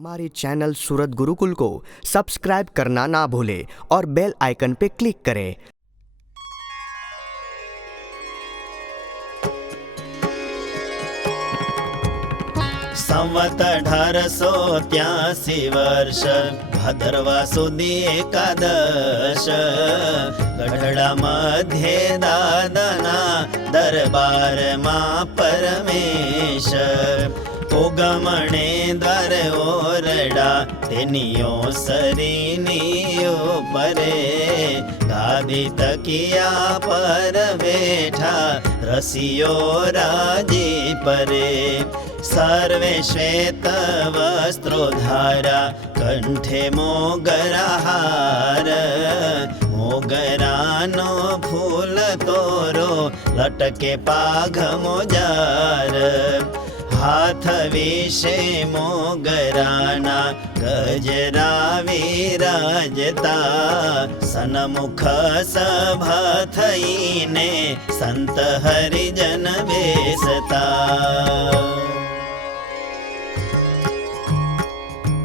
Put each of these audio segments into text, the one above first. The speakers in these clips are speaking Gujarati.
हमारे चैनल सूरत गुरुकुल को सब्सक्राइब करना ना भूलें और बेल आइकन पे क्लिक करें। संवत 1883 वर्ष भाद्रवा सुदी एकादश गढ़ड़ा मध्य दादना दरबार मां परमेश उगमणे द्वार ओरडा तेनियो सरीनियो परे गादी तकिया पर बैठा रसियो राजी परे सर्वे श्वेत वस्त्रोधारा कंठे मोगराहार मोगरानो फूल तोरो लटके पाघ मोजार हाथ विषे मोगराना गजरा विराजता सन्मुख सभा थईने संत हरिजन बेसता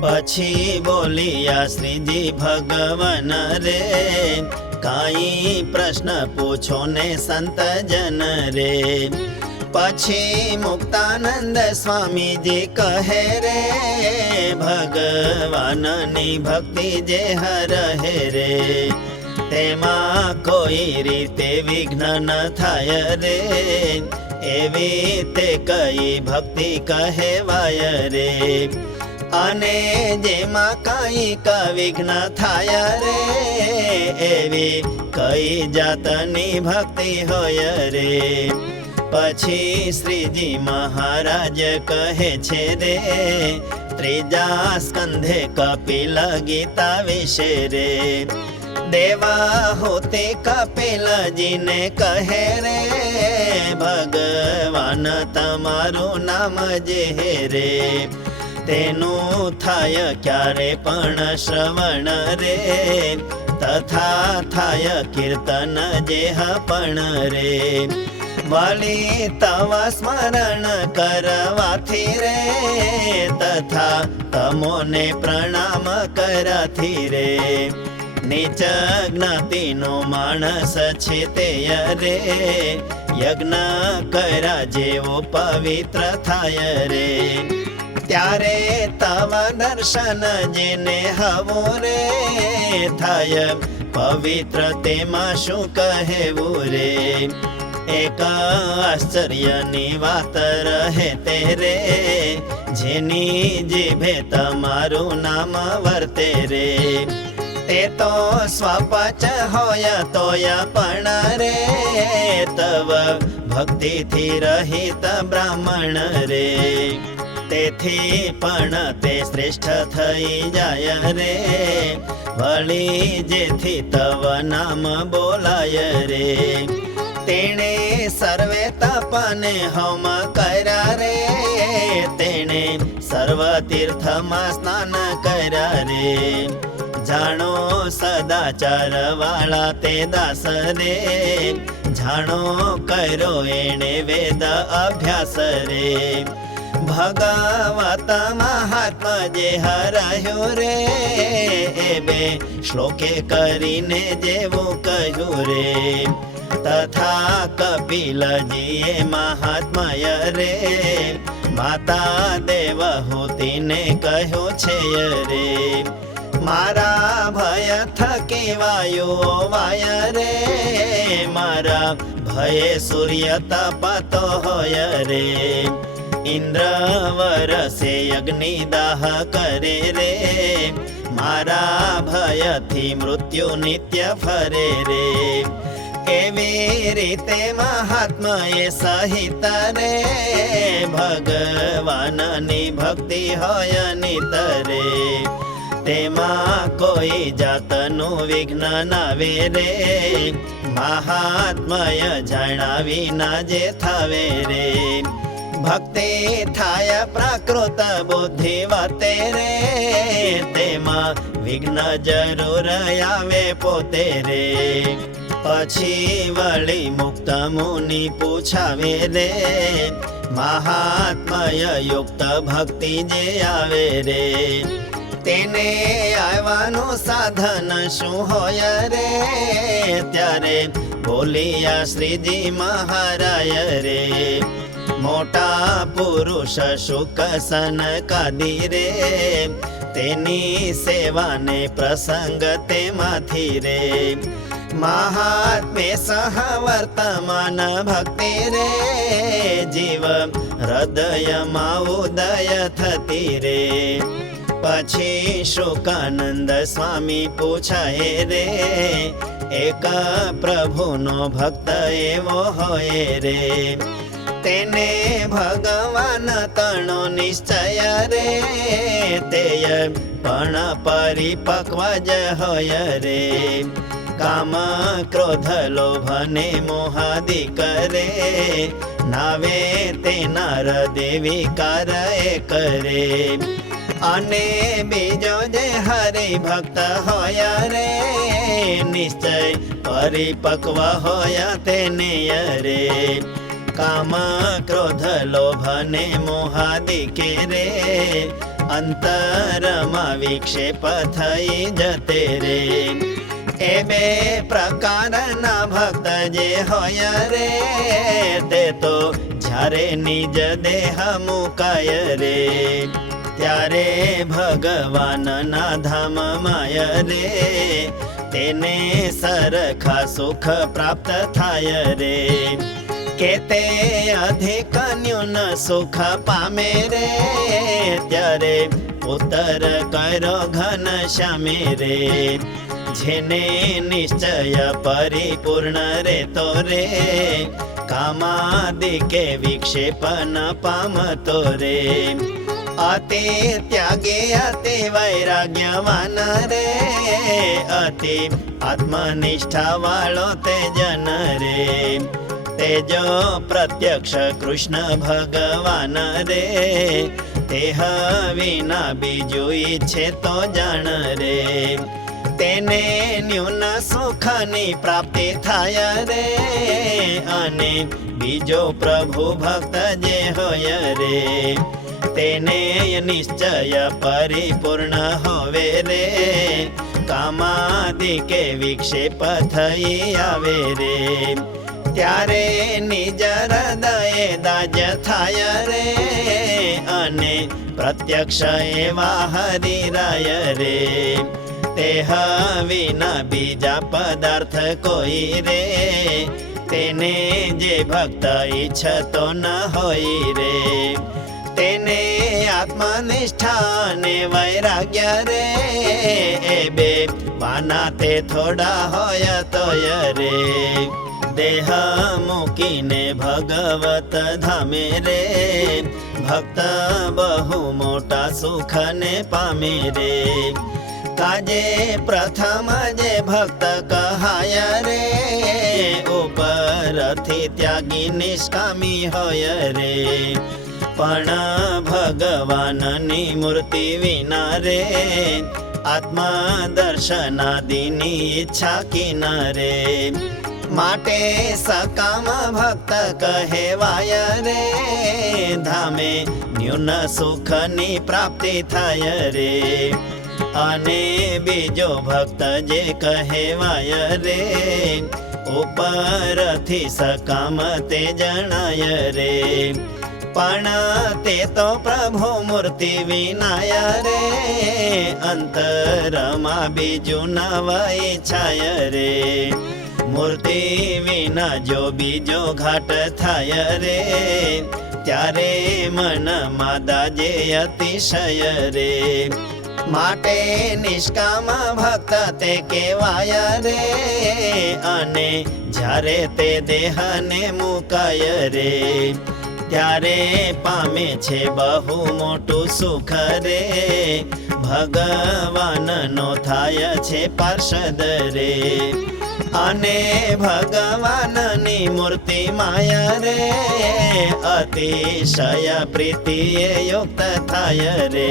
पछी बोलिया श्रीजी भगवन रे काई प्रश्न पूछो ने संत जन रे पछी मुक्तानंद स्वामी जी कहे रे भगवान नी भक्ति जे हरहे रे तेमा कोई रीते विघ्न न थाय रे एवी ते कई भक्ति कहेवाय रे अने जेमा कई का विघ्न थाय रे एवी कई जातनी भक्ति होय रे पछी श्रीजी महाराज कहे छे रे त्रीजा स्कंधे कपिल गीता विषे रे देवा होते कपिल जी ने कहे रे भगवान तमारू नाम जे रे तेनु थाय क्यारे पण श्रवण रे तथा थाय कीर्तन जेह पण रे वाली तवा स्मरण करवाथी रे तथा तमोने प्रणाम कराथी रे नीच ज्ञाति नो माणस छे ते रे यज्ञ करा जेवो पवित्र थाय रे त्यारे तवा दर्शन जेने हवो रे थाय पवित्र तेमा शू कहेवू रे एक आश्चर्यनी वात रहे तेरे जेनी जीभे तमारू नाम वर्ते रे ते तो स्वपच होय तोय पण रे तव भक्ति थी रहित ब्राह्मण रे तेथी पण ते श्रेष्ठ थई जाय रे वળી जेथी तव नाम बोलाय रे तेणे सर्वे तपने होम कर्या रे तेणे सर्व तीर्थमा स्नान कर्या रे जाणो सदाचार वाला ते दास रे जाणो करो एणे वेद अभ्यास रे भगवत महात्मा जे हरायो रे एबे श्लोके करीने जेवो कहू रे तथा कपिल जी महात्माय रे माता देवहूति ने कहो छे रे मारा भय थकी वायु वाय रे मारा भय सूर्य तपतो होय रे इंद्र वरसे अग्नि दाह करे रे मारा भय थी मृत्यु नित्य फरे रे एवी रीते महात्मा ये सहित रे भगवान नी भक्ति होय नितरे तेमा कोई जातनु विघ्न नावे रे महात्मय जणावी ना जे थावे रे भक्ति थाय प्राकृत बुद्धि वते रे तेमा विघ्न जरूर आवे पोते रे પછી વળી મુક્ત મુનિ પૂછાવે રે, મહાત્મય યુક્ત ભક્તિ જે આવે રે, તેને આવવાનું સાધન શું હોય રે? ત્યારે બોલિયા શ્રીજી મહારાય રે, મોટા પુરુષ શુક સનકાદી રે, તેની સેવાને પ્રસંગ તેમાંથી રે, મહાત્મે સહ વર્તમાન ભક્તિ રે, જીવ હૃદયમાં ઉદય થતી રે. પછી શુકાનંદ સ્વામી પૂછાય રે, એક પ્રભુનો ભક્ત એવો હોય રે, તેને ભગવાન તણો નિશ્ચય રે, તે પણ પરિપક્વ જ હોય રે, કામ ક્રોધ લોભ ને મોહાદી કરે, નાવે તે નર દેવી કરે કરે, અને બીજો જે હરિ ભક્ત હોય રે, નિશ્ચય પરિપક્વ હોય તેને રે, કામ ક્રોધ લોભ ને મોહાદી કેરે, અંતરમાં વિક્ષેપ થઈ જતે રે. એ બે પ્રકારના ભક્ત જે હોય રે, તે તો જ્યારે નિજ દેહ મુકાય રે, ત્યારે ભગવાનના ધામ માય રે, તેને સરખા સુખ પ્રાપ્ત થાય રે, કે તે અધિક ન્યૂન સુખ પામે રે, ત્યારે ઉત્તર કરો ઘન શ્યામે રે, જેને નિશ્ચય પરિપૂર્ણ રેતો રે, કામાદિ કે વિક્ષેપ ન પામતો રે, અતિ ત્યાગી અતિ વૈરાગ્યવાન રે, અતિ આત્મનિષ્ઠા વાળો તે જન રે, તેજો પ્રત્યક્ષ કૃષ્ણ ભગવાન રે, તેહ વિના બીજું ઈચ્છે તો જાણ રે, તેને ન્યૂન સુખની પ્રાપ્તિ થાય રે, અને બીજો પ્રભુ ભક્ત જે હોય રે, તેને નિશ્ચય પરિપૂર્ણ હોવે રે, કામાદિ કે વિક્ષેપ થઈ આવે રે, ત્યારે નિજ હૃદયે દાજ થાય રે, અને પ્રત્યક્ષ એવા હરિરાય રે, તેહ વિના બીજા પદાર્થ કોઈ રે, તેને જે ભક્ત ઈચ્છતો ન હોય રે, તેને આત્મનિષ્ઠા ને વૈરાગ્ય રે, એ બે વાના તે થોડા હોય તોય રે, દેહ મૂકીને ભગવત ધામે રે, ભક્ત બહુ મોટા સુખ ને પામે રે, કાજે પ્રથમ જે ભક્ત કહાય રે, ઉપરથી ત્યાગી નિષ્કામી હોય રે, પણ ભગવાનની મૂર્તિ વિના રે, આત્મા દર્શનાદિની ઈચ્છા કિનારે, માટે સકામ ભક્ત કહેવાય રે, ધામે ન્યૂન સુખની પ્રાપ્તિ થાય રે, અને બીજો ભક્ત જે કહેવાય રે, ઉપરથી સકામ તે જણાય રે, પણ તે તો પ્રભુ મૂર્તિ વિનાય રે, અંતરમાં બીજું નવ ઈચ્છાય રે, મૂર્તિ વિના જો બીજો ઘાટ થાય રે, ત્યારે મનમાં દાજે અતિશય રે, માટે નિષ્કામ ભક્ત તે કહેવાય રે, અને જ્યારે તે દેહને મુકાય રે, ત્યારે પામે છે બહુ મોટું સુખ રે, ભગવાનનો થાય છે પાર્ષદ રે, અને ભગવાનની મૂર્તિ માયા રે, અતિશય પ્રીતિએ યુક્ત થાય રે,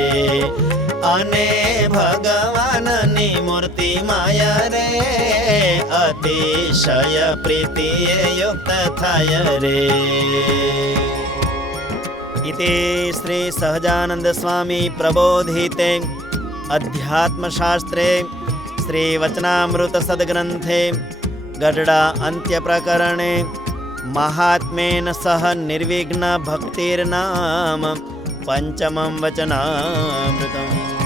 અને ભગવાનની મૂર્તિ માયા રે અતિશય પ્રીતિએ યુક્ત થાય રે. ઇતિ શ્રી સહજાનંદ સ્વામી પ્રબોધિતે અધ્યાત્મશાસ્ત્રે શ્રી વચનામૃત સદ્ગ્રંથે ગઢડા અંત્ય પ્રકરણે મહાત્મેન સહ નિર્વિઘ્ન ભક્તિર્નામ પંચમં વચનામૃતમ.